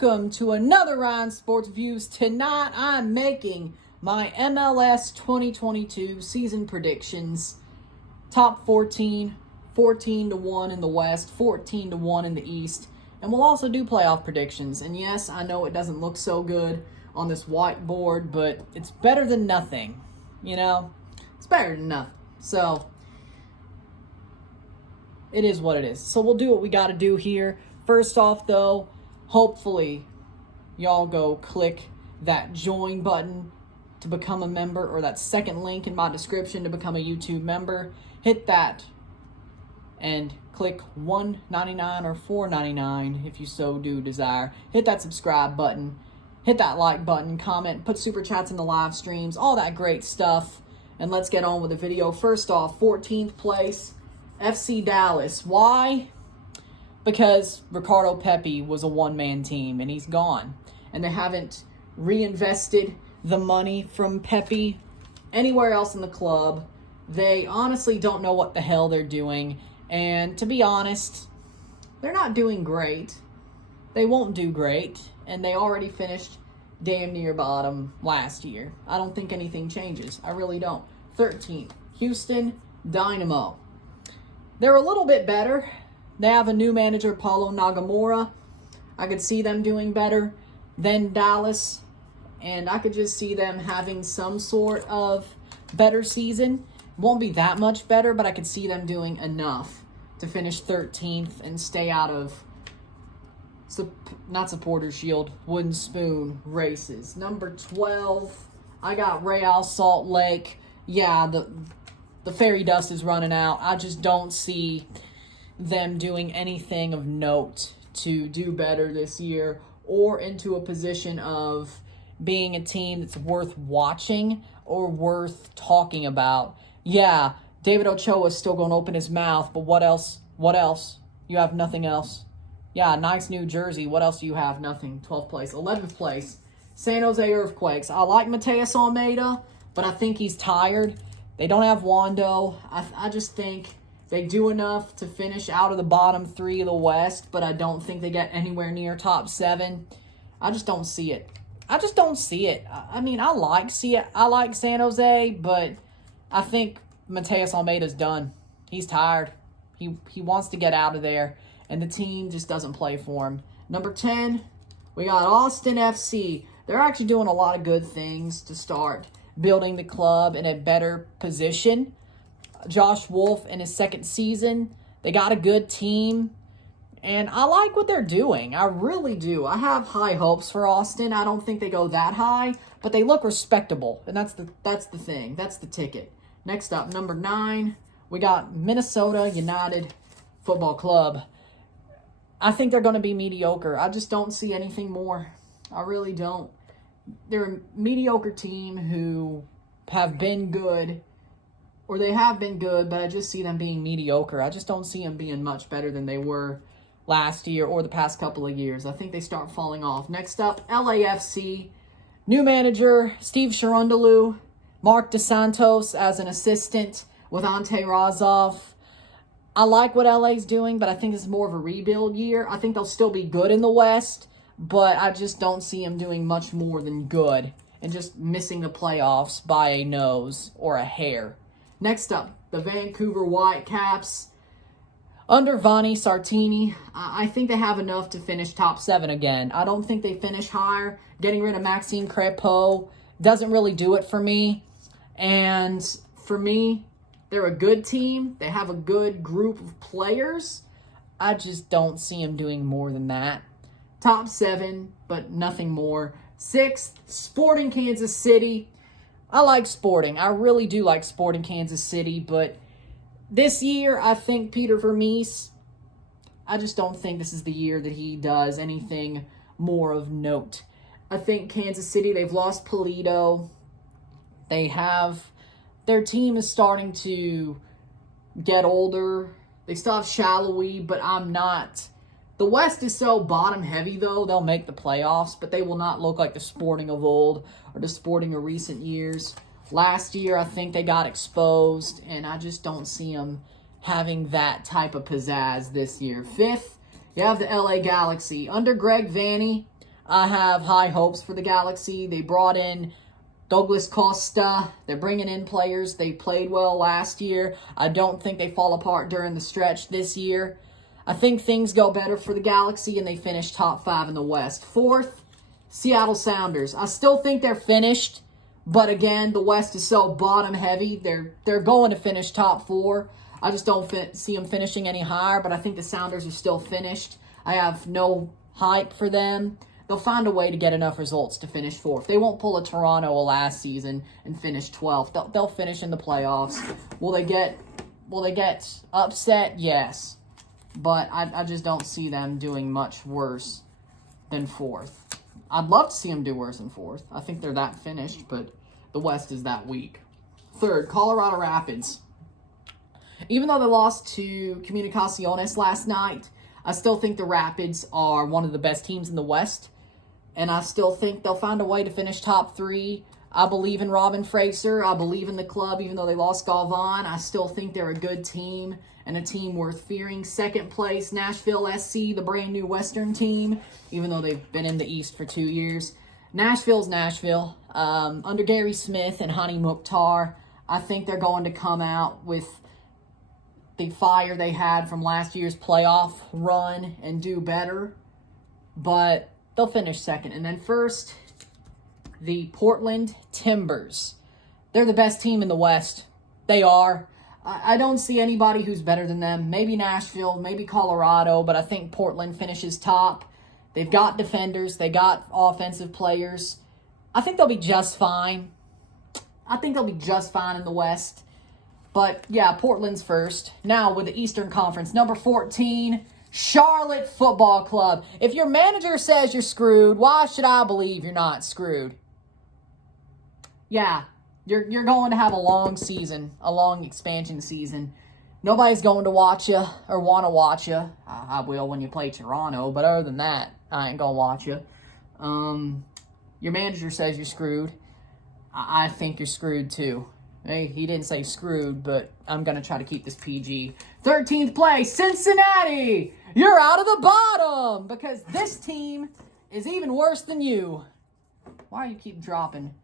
welcome to another Ryan Sports Views. Tonight I'm making my MLS 2022 season predictions. Top 14, 14-1 in the West, 14-1 in the East. And we'll also do playoff predictions. And yes, I know it doesn't look so good on this whiteboard, but it's better than nothing. You know, it's better than nothing. So it is what it is. So we'll do what we got to do here. First off, though, hopefully y'all go click that join button to become a member, or that second link in my description to become a YouTube member. Hit that and click $1.99 or $4.99 if you so do desire. Hit that subscribe button. Hit that like button, comment, put super chats in the live streams, all that great stuff. And let's get on with the video. First off, 14th place, FC Dallas. Why? Because Ricardo Pepi was a one-man team, and he's gone. And they haven't reinvested the money from Pepi anywhere else in the club. They honestly don't know what the hell they're doing. And to be honest, they're not doing great. They won't do great. And they already finished damn near bottom last year. I don't think anything changes. I really don't. 13th, Houston Dynamo. They're a little bit better. They have a new manager, Paulo Nagamura. I could see them doing better than Dallas. And I could just see them having some sort of better season. Won't be that much better, but I could see them doing enough to finish 13th and stay out of, not Supporter Shield, Wooden Spoon races. Number 12, I got Real Salt Lake. Yeah, the fairy dust is running out. I just don't see them doing anything of note to do better this year or into a position of being a team that's worth watching or worth talking about. Yeah, David Ochoa is still going to open his mouth, but what else? What else? You have nothing else. Yeah, nice new jersey. What else do you have? Nothing. 12th place. 11th place, San Jose Earthquakes. I like Mateus Almeida, but I think he's tired. They don't have Wando. I just think they do enough to finish out of the bottom three of the West, but I don't think they get anywhere near top 7. I just don't see it. I mean, I like San Jose, but I think Mateus Almeida's done. He's tired. He wants to get out of there, and the team just doesn't play for him. Number 10, we got Austin FC. They're actually doing a lot of good things to start building the club in a better position. Josh Wolf in his second season. They got a good team, and I like what they're doing. I really do. I have high hopes for Austin. I don't think they go that high, but they look respectable, and that's the thing. That's the ticket. Next up, number 9, we got Minnesota United Football Club. I think they're going to be mediocre. I just don't see anything more. I really don't. They're a mediocre team who have been good, or they have been good, but I just see them being mediocre. I just don't see them being much better than they were last year or the past couple of years. I think they start falling off. Next up, LAFC. New manager, Steve Cherundolo. Mark DeSantos as an assistant with Ante Razov. I like what LA's doing, but I think it's more of a rebuild year. I think they'll still be good in the West, but I just don't see them doing much more than good and just missing the playoffs by a nose or a hair. Next up, the Vancouver Whitecaps. Under Vanni Sartini, I think they have enough to finish top 7 again. I don't think they finish higher. Getting rid of Maxime Crépeau doesn't really do it for me. And for me, they're a good team. They have a good group of players. I just don't see them doing more than that. Top 7, but nothing more. 6th, Sporting Kansas City. I like Sporting. I really do like Sporting Kansas City, but this year, I think Peter Vermees, I just don't think this is the year that he does anything more of note. I think Kansas City, they've lost Polito. Their team is starting to get older. They still have Shallowy, but I'm not. The West is so bottom heavy, though. They'll make the playoffs, but they will not look like the Sporting of old or the Sporting of recent years. Last year, I think they got exposed, and I just don't see them having that type of pizzazz this year. 5th, you have the LA Galaxy. Under Greg Vanney, I have high hopes for the Galaxy. They brought in Douglas Costa. They're bringing in players. They played well last year. I don't think they fall apart during the stretch this year. I think things go better for the Galaxy, and they finish top 5 in the West. 4th, Seattle Sounders. I still think they're finished, but again, the West is so bottom-heavy. They're going to finish top 4. I just don't see them finishing any higher, but I think the Sounders are still finished. I have no hype for them. They'll find a way to get enough results to finish 4th. They won't pull a Toronto last season and finish 12th. They'll finish in the playoffs. Will they get upset? Yes. But I just don't see them doing much worse than 4th. I'd love to see them do worse than 4th. I think they're that finished, but the West is that weak. 3rd, Colorado Rapids. Even though they lost to Comunicaciones last night, I still think the Rapids are one of the best teams in the West. And I still think they'll find a way to finish top 3. I believe in Robin Fraser. I believe in the club, even though they lost Galvan. I still think they're a good team and a team worth fearing. 2nd place, Nashville SC, the brand new Western team, even though they've been in the East for 2 years. Nashville's Nashville. Under Gary Smith and Hani Mukhtar, I think they're going to come out with the fire they had from last year's playoff run and do better. But they'll finish 2nd. And then 1st, the Portland Timbers. They're the best team in the West. They are. I don't see anybody who's better than them. Maybe Nashville, maybe Colorado, but I think Portland finishes top. They've got defenders. They got offensive players. I think they'll be just fine. I think they'll be just fine in the West. But, yeah, Portland's 1st. Now, with the Eastern Conference, number 14, Charlotte Football Club. If your manager says you're screwed, why should I believe you're not screwed? Yeah, you're going to have a long season, a long expansion season. Nobody's going to watch you or want to watch you. I will when you play Toronto, but other than that, I ain't going to watch you. Your manager says you're screwed. I think you're screwed too. Hey, he didn't say screwed, but I'm going to try to keep this PG. 13th place, Cincinnati! You're out of the bottom because this team is even worse than you. Why do you keep dropping?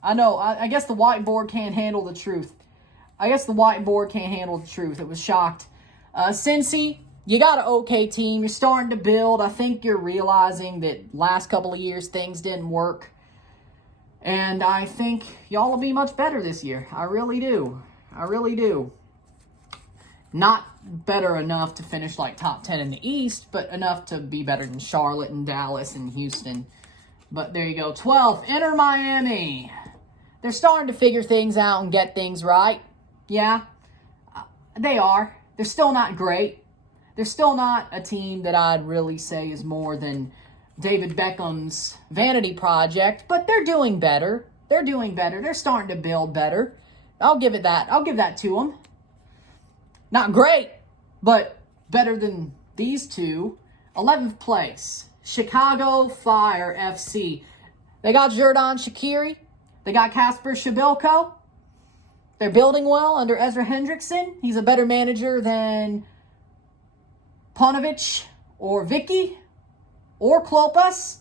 I know, I guess the whiteboard can't handle the truth. It was shocked. Cincy, you got an okay team. You're starting to build. I think you're realizing that last couple of years things didn't work. And I think y'all will be much better this year. I really do. Not better enough to finish like top 10 in the East, but enough to be better than Charlotte and Dallas and Houston. But there you go. 12th, Inter Miami. They're starting to figure things out and get things right. Yeah, they are. They're still not great. They're still not a team that I'd really say is more than David Beckham's vanity project, but they're doing better. They're starting to build better. I'll give that to them. Not great, but better than these two. 11th place, Chicago Fire FC. They got Xherdan Shaqiri. They got Kasper Shabilko. They're building well under Ezra Hendrickson. He's a better manager than Paunovic or Vicky or Klopas.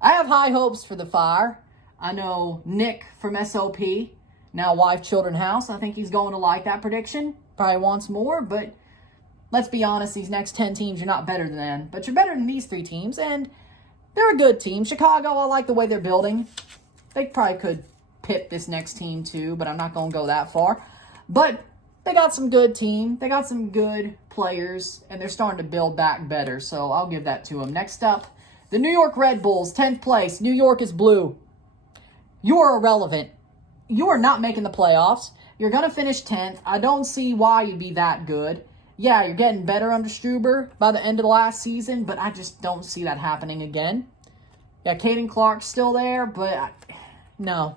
I have high hopes for the Fire. I know Nick from SOP, now Wife Children House, I think he's going to like that prediction. Probably wants more, but let's be honest, these next 10 teams, you're not better than them. But you're better than these 3 teams, and they're a good team. Chicago, I like the way they're building. They probably could pip this next team too, but I'm not going to go that far. But they got some good team. They got some good players, and they're starting to build back better, so I'll give that to them. Next up, the New York Red Bulls, 10th place. New York is blue. You are irrelevant. You are not making the playoffs. You're going to finish 10th. I don't see why you'd be that good. Yeah, you're getting better under Struber by the end of the last season, but I just don't see that happening again. Yeah, Caden Clark's still there, but no.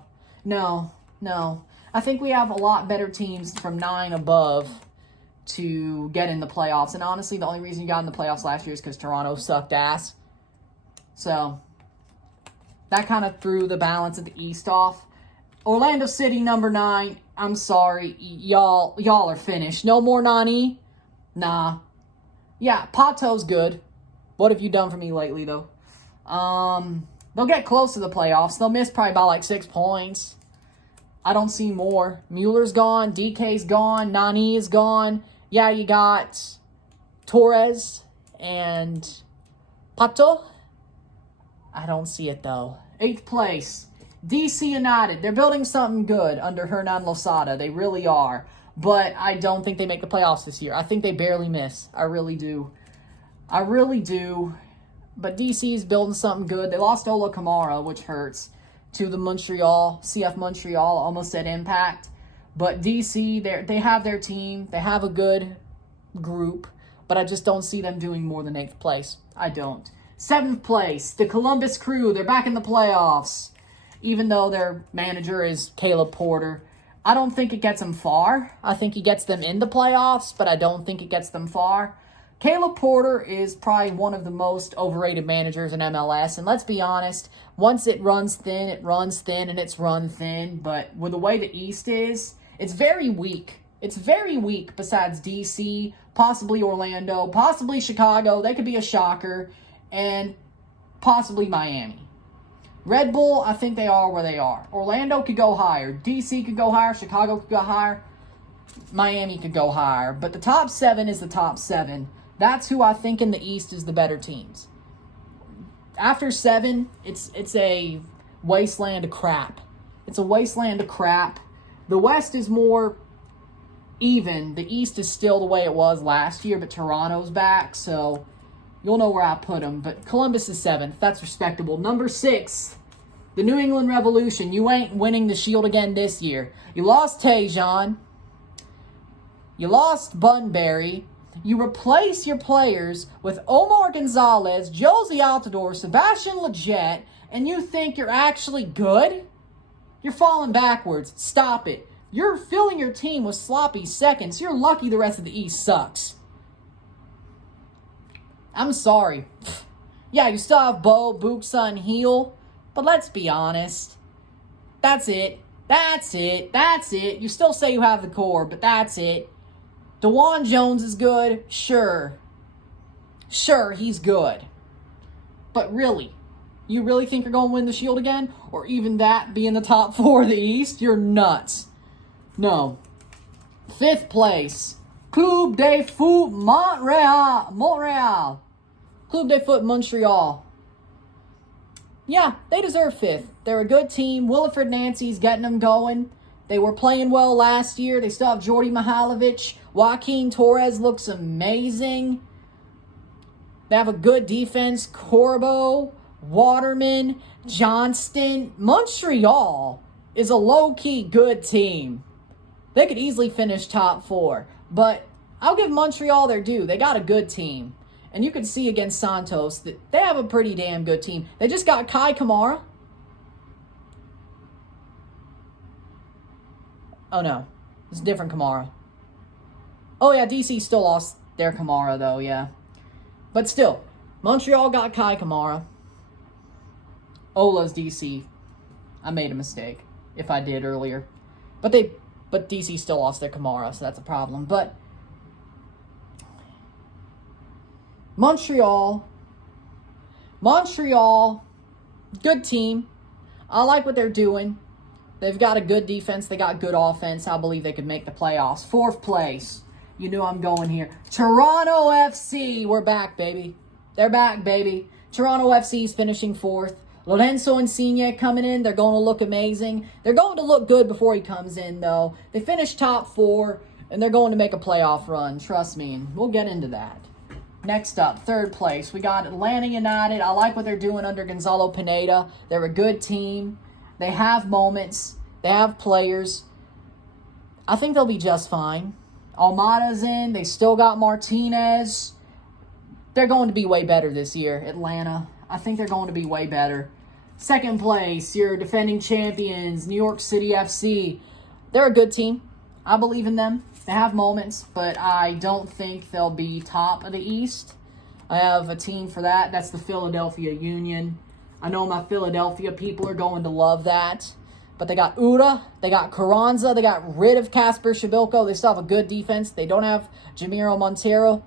I think we have a lot better teams from 9 above to get in the playoffs. And honestly, the only reason you got in the playoffs last year is because Toronto sucked ass. So that kind of threw the balance of the East off. Orlando City, number 9. I'm sorry. Y'all are finished. No more Nani? Nah. Yeah, Pato's good. What have you done for me lately, though? They'll get close to the playoffs. They'll miss probably by like 6 points. I don't see more. Mueller's gone. DK's gone. Nani is gone. Yeah, you got Torres and Pato. I don't see it, though. 8th place. DC United. They're building something good under Hernan Losada. They really are. But I don't think they make the playoffs this year. I think they barely miss. I really do. I really do. But DC is building something good. They lost Ola Kamara, which hurts, to the CF Montreal, almost at Impact. But DC, they have their team. They have a good group. But I just don't see them doing more than 8th place. I don't. 7th place, the Columbus Crew. They're back in the playoffs, even though their manager is Caleb Porter. I don't think it gets them far. I think he gets them in the playoffs, but I don't think it gets them far. Caleb Porter is probably one of the most overrated managers in MLS. And let's be honest, once it runs thin, and it's run thin. But with the way the East is, it's very weak. It's very weak besides DC, possibly Orlando, possibly Chicago. They could be a shocker. And possibly Miami. Red Bull, I think they are where they are. Orlando could go higher. DC could go higher. Chicago could go higher. Miami could go higher. But the top 7 is the top 7. That's who I think in the East is the better teams. After 7, it's a wasteland of crap. It's a wasteland of crap. The West is more even. The East is still the way it was last year, but Toronto's back, so you'll know where I put them. But Columbus is 7th. That's respectable. Number 6, the New England Revolution. You ain't winning the Shield again this year. You lost Tejan. You lost Bunbury. You replace your players with Omar Gonzalez, Josie Altidore, Sebastian Lletget, and you think you're actually good? You're falling backwards. Stop it. You're filling your team with sloppy seconds. You're lucky the rest of the East sucks. I'm sorry. Yeah, you still have Bo, Buxa, and Heel, but let's be honest. That's it. That's it. That's it. You still say you have the core, but that's it. DeJuan Jones is good. Sure. Sure, he's good. But really, you really think you're going to win the Shield again? Or even that, be in the top 4 of the East? You're nuts. No. 5th place. Club de Foot Montreal. Club de Foot Montreal. Yeah, they deserve 5th. They're a good team. Williford Nancy's getting them going. They were playing well last year. They still have Jordi Mihailovic. Joaquin Torres looks amazing. They have a good defense. Corbo, Waterman, Johnston. Montreal is a low-key good team. They could easily finish top 4. But I'll give Montreal their due. They got a good team. And you can see against Santos that they have a pretty damn good team. They just got Kai Kamara. Oh, no. It's a different Kamara. Oh, yeah, DC still lost their Kamara, though, yeah. But still, Montreal got Kai Kamara. Ola's DC. I made a mistake, if I did earlier. But DC still lost their Kamara, so that's a problem. But Montreal, good team. I like what they're doing. They've got a good defense. They got good offense. I believe they could make the playoffs. 4th place. You knew I'm going here. Toronto FC. We're back, baby. They're back, baby. Toronto FC is finishing 4th. Lorenzo Insigne coming in. They're going to look amazing. They're going to look good before he comes in, though. They finished top 4, and they're going to make a playoff run. Trust me. And we'll get into that. Next up, 3rd place. We got Atlanta United. I like what they're doing under Gonzalo Pineda. They're a good team. They have moments. They have players. I think they'll be just fine. Almada's in. They still got Martinez. They're going to be way better this year, Atlanta. I think they're going to be way better. 2nd place, your defending champions, New York City FC. They're a good team. I believe in them. They have moments, but I don't think they'll be top of the East. I have a team for that. That's the Philadelphia Union. I know my Philadelphia people are going to love that. But they got Uda, they got Carranza, they got rid of Casper Shabilko. They still have a good defense. They don't have Jamiro Montero.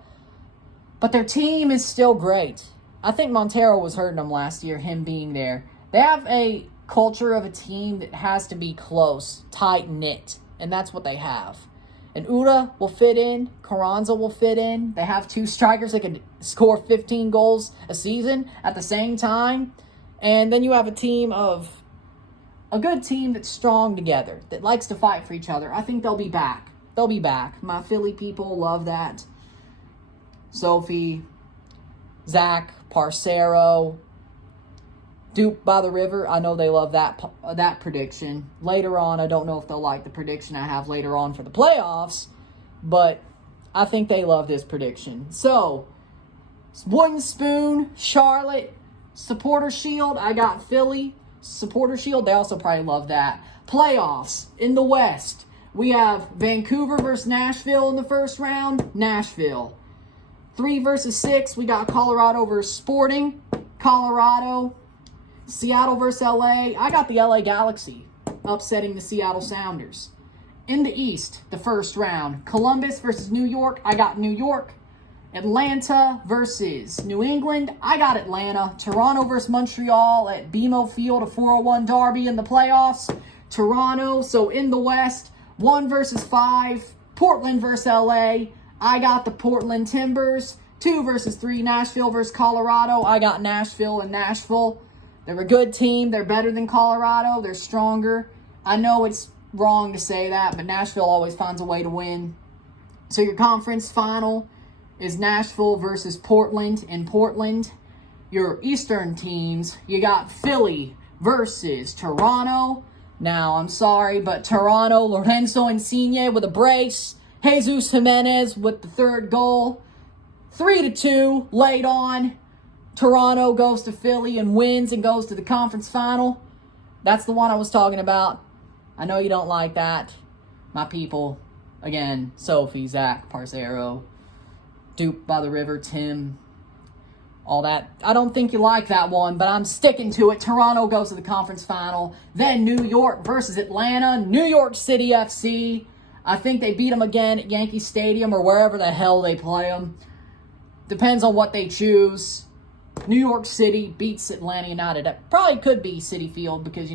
But their team is still great. I think Montero was hurting them last year, him being there. They have a culture of a team that has to be close, tight-knit, and that's what they have. And Uda will fit in. Carranza will fit in. They have 2 strikers that can score 15 goals a season at the same time. And then you have a good team that's strong together, that likes to fight for each other. I think they'll be back. They'll be back. My Philly people love that. Sophie, Zach, Parcero, Duke by the River. I know they love that prediction. Later on, I don't know if they'll like the prediction I have later on for the playoffs, but I think they love this prediction. So, Wooden Spoon, Charlotte, Supporter Shield. I got Philly, Supporter Shield. They also probably love that. Playoffs in the West. We have Vancouver versus Nashville in the first round. Nashville. 3 versus 6. We got Colorado versus Sporting. Colorado. Seattle versus LA. I got the LA Galaxy upsetting the Seattle Sounders. In the East, the first round. Columbus versus New York. I got New York. Atlanta versus New England. I got Atlanta. Toronto versus Montreal at BMO Field, a 401 derby in the playoffs. Toronto. So in the West, 1 versus 5. Portland versus LA. I got the Portland Timbers. 2 versus 3. Nashville versus Colorado. I got Nashville and Nashville. They're a good team. They're better than Colorado. They're stronger. I know it's wrong to say that, but Nashville always finds a way to win. So your conference final is Nashville versus Portland in Portland. Your Eastern teams, you got Philly versus Toronto. Now, I'm sorry, but Toronto, Lorenzo Insigne with a brace. Jesus Jimenez with the 3rd goal. 3-2 late on. Toronto goes to Philly and wins and goes to the conference final. That's the one I was talking about. I know you don't like that. My people, again, Sophie, Zach, Parcero, Duke by the River, Tim, all that. I don't think you like that one, but I'm sticking to it. Toronto goes to the conference final. Then New York versus Atlanta. New York City FC. I think they beat them again at Yankee Stadium or wherever the hell they play them. Depends on what they choose. New York City beats Atlanta United. It probably could be Citi Field because,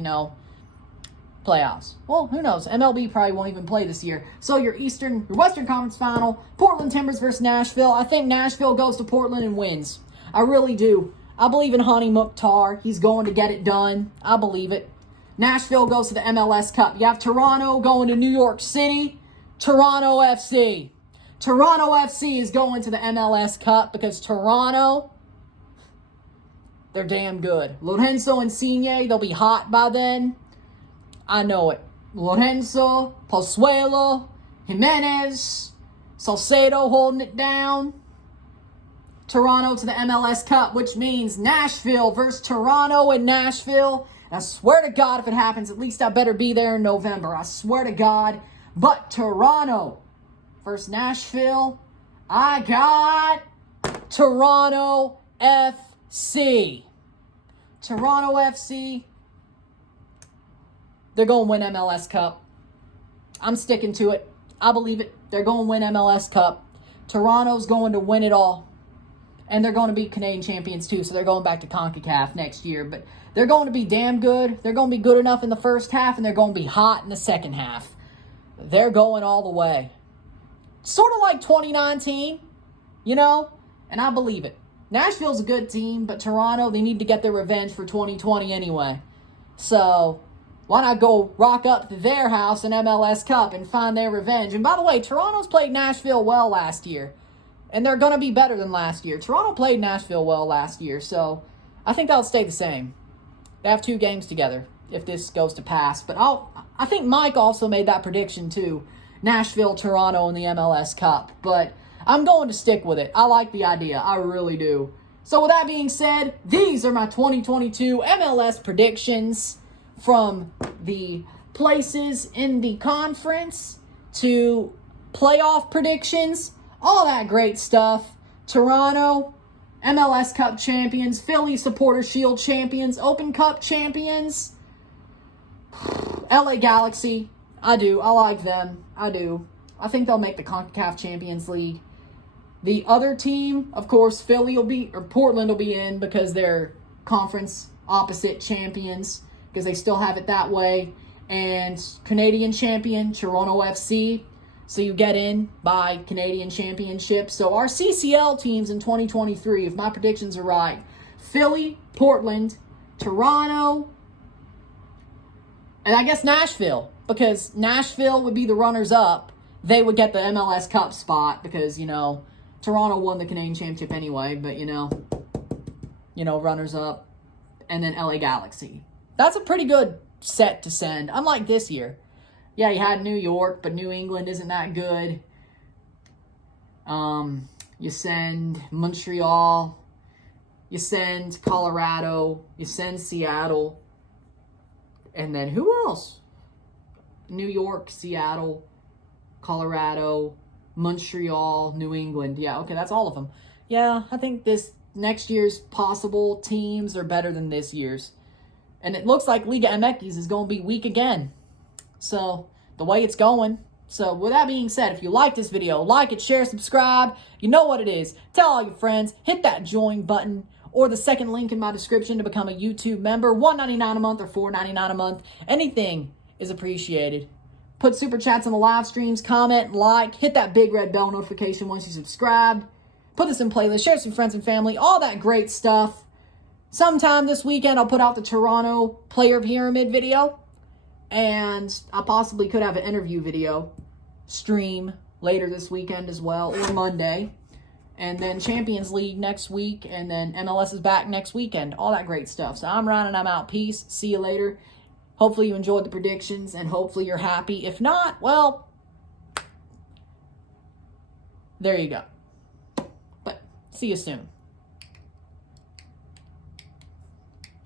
playoffs. Well, who knows? MLB probably won't even play this year. So your Western Conference final, Portland Timbers versus Nashville. I think Nashville goes to Portland and wins. I really do. I believe in Hani Mukhtar. He's going to get it done. I believe it. Nashville goes to the MLS Cup. You have Toronto going to New York City. Toronto FC. Toronto FC is going to the MLS Cup because Toronto, they're damn good. Lorenzo Insigne, they'll be hot by then. I know it. Lorenzo, Pozuelo, Jimenez, Salcedo holding it down. Toronto to the MLS Cup, which means Nashville versus Toronto in Nashville. And I swear to God, if it happens, at least I better be there in November. I swear to God. But Toronto versus Nashville, I got Toronto FC. Toronto FC, they're going to win MLS Cup. I'm sticking to it. I believe it. They're going to win MLS Cup. Toronto's going to win it all. And they're going to be Canadian champions too, so they're going back to CONCACAF next year. But they're going to be damn good. They're going to be good enough in the first half, and they're going to be hot in the second half. They're going all the way. Sort of like 2019, and I believe it. Nashville's a good team, but Toronto, they need to get their revenge for 2020 anyway. So, why not go rock up to their house in MLS Cup and find their revenge? And by the way, Toronto's played Nashville well last year, and they're going to be better than last year. Toronto played Nashville well last year, so I think that'll stay the same. They have 2 games together if this goes to pass. But I think Mike also made that prediction too. Nashville, Toronto in the MLS Cup. But I'm going to stick with it. I like the idea. I really do. So with that being said, these are my 2022 MLS predictions from the places in the conference to playoff predictions, all that great stuff. Toronto, MLS Cup champions, Philly Supporter Shield champions, Open Cup champions, LA Galaxy. I do. I like them. I do. I think they'll make the CONCACAF Champions League. The other team, of course, Portland will be in because they're conference opposite champions, because they still have it that way. And Canadian champion, Toronto FC. So you get in by Canadian championship. So our CCL teams in 2023, if my predictions are right, Philly, Portland, Toronto, and I guess Nashville, because Nashville would be the runners-up. They would get the MLS Cup spot because, Toronto won the Canadian Championship anyway, but, runners-up. And then LA Galaxy. That's a pretty good set to send, unlike this year. Yeah, you had New York, but New England isn't that good. You send Montreal. You send Colorado. You send Seattle. And then who else? New York, Seattle, Colorado, Montreal, New England. Yeah, okay, that's all of them. Yeah, I think this next year's possible teams are better than this year's. And it looks like Liga MX is going to be weak again. So, the way it's going. So, with that being said, if you like this video, like it, share, subscribe. You know what it is. Tell all your friends. Hit that join button or the second link in my description to become a YouTube member. $1.99 a month or $4.99 a month. Anything is appreciated. Put super chats on the live streams. Comment, like. Hit that big red bell notification once you subscribed. Put this in playlist. Share it with friends and family. All that great stuff. Sometime this weekend, I'll put out the Toronto player pyramid video. And I possibly could have an interview video stream later this weekend as well, or Monday. And then Champions League next week, and then MLS is back next weekend. All that great stuff. So I'm Ryan, and I'm out. Peace. See you later. Hopefully you enjoyed the predictions, and hopefully you're happy. If not, well, there you go. But see you soon.